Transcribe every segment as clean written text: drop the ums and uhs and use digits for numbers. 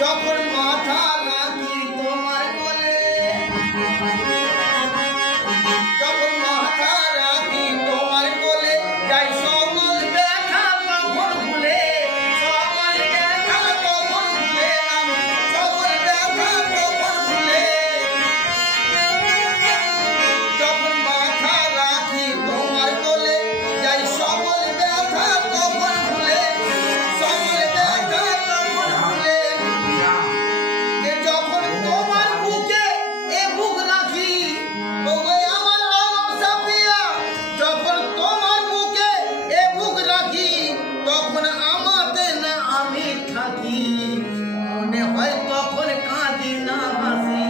যখন মাথা রাখি তোমার কোলে, যখন মাথা রাখি তোমার কোলে, যাই সকল ব্যথা তখন ভুলে, সকল ব্যথা তখন ভুলে, আমি সকল ব্যথা তখন ভুলে। যখন মাথা রাখি তোমার কোলে, যাই সকল ব্যথা তখন ভুলে, সকল ব্যথা তখন ভুলে। যখন তোমার বুকে এ বুক রাখি, ওগো আমার আলম সাফিয়া, যখন তোমার বুকে এ বুক রাখি, তখন আমাতে না আমি থাকি। মনে হয় তখন কাঁদি না হাসি,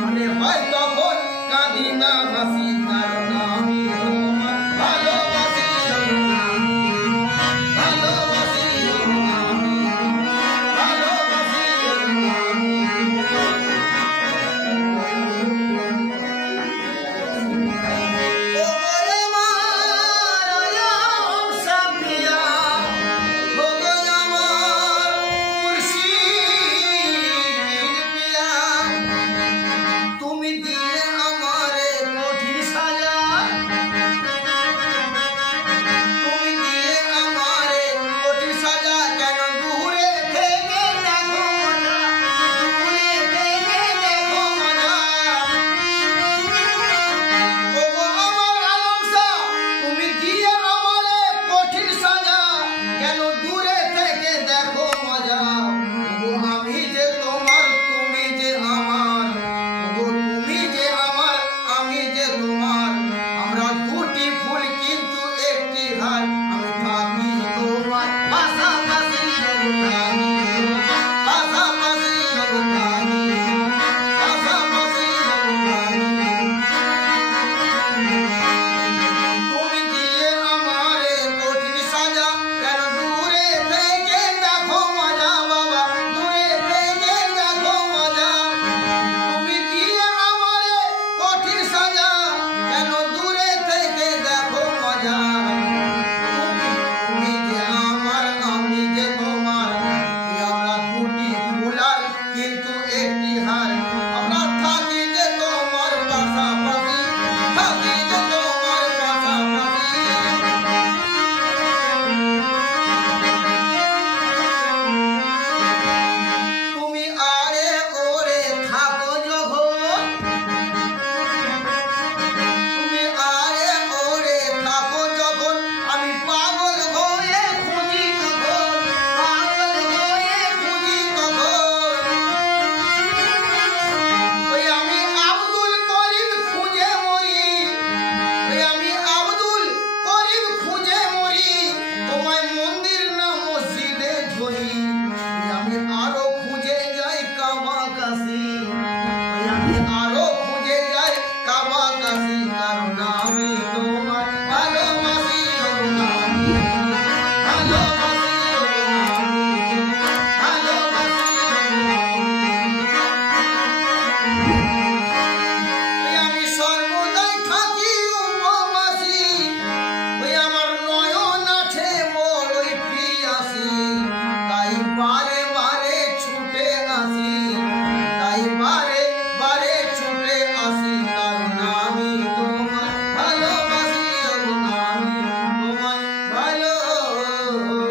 মনে হয় তখন কাঁদি না হাসি, কারণ আমি তোমার ভালোবাসি, ভালোবাসি, ভালোবাসি। ওরে আমার আলম সাফিয়া, ওগো আমার মুর্শিদ পিয়া, তুমি দিয়ে আমারে কঠিন সাজা, তুমি দিয়ে আমারে কঠিন সাজা, কেন দূরে থেকে দেখো মজা, দূরে থেকে দেখো মজা। ওগো আমার আলম শাহ, তুমি দিয়ে আমারে কঠিন সাজা, কেন দূরে থেকে দেখো মজা। ওগো আমি যে তোমার, তুমি যে আমার, ওগো তুমি যে আমার, আমি যে তোমার, আমরা দুটি ফুল কিন্তু একটি হার, আমি থাকি তোমার পাশাপাশি, আমি থাকি পাশাপাশি, আমি থাকি পাশাপাশি, আমি থাকি। তুমি দিয়ে আমারে কঠিন সাজা, কেন দূরে থেকে দেখো মজা বাবা, দূরে থেকে দেখো মজা। তুমি দিয়ে আমারে কঠিন সাজা, কেন দূরে থেকে দেখো মজা। তুমি যে আমার, আমি যে তোমার, আমরা দুটি ফুলার কিন্তু একটি হার, আমরা থাকি যে তোমার পাশাপাশি, থাকি যে তোমার পাশাপাশি। তুমি আরে ওরে থাকো যখন, তুমি আরে ওরে থাকো যখন, আমি পাগল হয়ে খুঁজি তখন, পাগল হয়ে খুঁজি তখন। ওই আমি আব্দুল করিম খুঁজে মরি, ওই আমি আব্দুল করিম খুঁজে মরি, তোমায় মন্দির না মসজিদে ঝরি। ওই আমি আরো খুঁজে যাই কাবা কাশি, ওই আমি আরো খুঁজে যাই কাবা কাশি, কারণ আমি তোমার ভালোবাসি, আমি ভালোবাসি, ভালোবাসি। ওই আমি সর্বদাই থাকি উপবাসী, ওই আমার নয়ন আছে বড়ই পিয়াসী, তাই বারে বারে ছুটে আসি, তাই বারে বারে ছুটে আসি, কারণ আমি তোমার ভালোবাসি, আমি তোমায় ভালোবাসি।